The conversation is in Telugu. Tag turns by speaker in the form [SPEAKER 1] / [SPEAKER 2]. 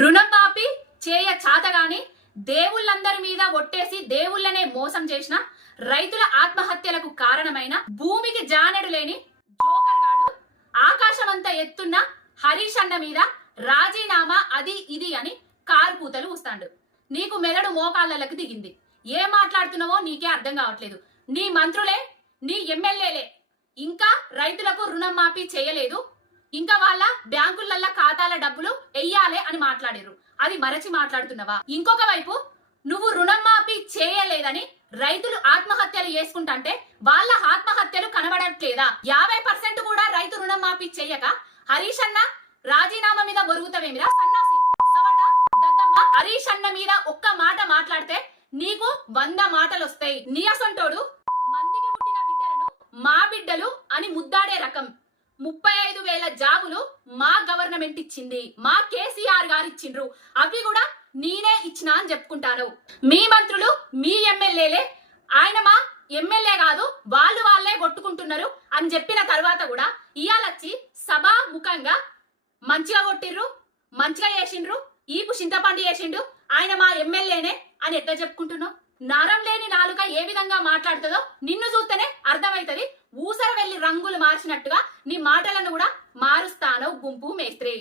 [SPEAKER 1] రుణం చేయ చాతగాని దేవుళ్ళందరి మీద ఒట్టేసి దేవుళ్ళనే మోసం చేసిన రైతుల ఆత్మహత్యలకు కారణమైన భూమికి జానెడు లేని జోకర్ గాడు ఎత్తున్న హరీష్ అన్న మీద రాజీనామా అది ఇది అని కారుపూతలు ఊస్తాడు. నీకు మెదడు మోకాళ్ళకి దిగింది. ఏం మాట్లాడుతున్నావో నీకే అర్థం కావట్లేదు. నీ మంత్రులే నీ ఎమ్మెల్యేలే. ఇంకా రైతులకు రుణం మాఫీ చేయలేదు. ఇంకా వాళ్ళ బ్యాంకులల్ల ఖాతాల డబ్బులు చెయ్యాలే అని మాట్లాడారు అది మరచి మాట్లాడుతున్నావా? ఇంకొక వైపు నువ్వు రుణం మాఫీ చేయలేదని రైతులు ఆత్మహత్యలు చేసుకుంటుంటే వాళ్ళ ఆత్మహత్యలు కనబడట్లేదా? యాభై పర్సెంట్ కూడా రైతు రుణం మాఫీ చేయక హరీష్ అన్న రాజీనామా మీద బొరుగుతావేమిరా సన్నాసి సవట దద్దమ్మ హరీష్ అన్న మీద ఒక్క మాట మాట్లాడితే నీకు వంద మాటలు వస్తాయి నీ అసంటోడు మందికి పుట్టిన బిడ్డలను మా బిడ్డలు అని ముద్దాడే రకం. ముప్పై ఐదు వేల జాబులు మా గవర్నమెంట్ ఇచ్చింది. మా కేసీఆర్ గారు ఇచ్చిండ్రు. అవి కూడా నేనే ఇచ్చిన అని చెప్పుకుంటాను. మీ మంత్రులు మీ ఎమ్మెల్యేలే ఆయన మా ఎమ్మెల్యే కాదు వాళ్ళు వాళ్ళే కొట్టుకుంటున్నారు అని చెప్పిన తర్వాత కూడా ఇయాలొచ్చి సభా ముఖంగా మంచిగా కొట్టిర్రు మంచిగా చేసిండ్రు ఈపు చింతపండు చేసిండు ఆయన మా ఎమ్మెల్యేనే అని ఎట్లా చెప్పుకుంటున్నావు? నరం లేని నాలుక ఏ విధంగా మాట్లాడుతుందో నిన్ను చూస్తేనే అర్థమైతది ఊసర రంగులు మార్చినట్టుగా నీ మాటలను కూడా మారుస్తాను గుంపు మేస్త్రి.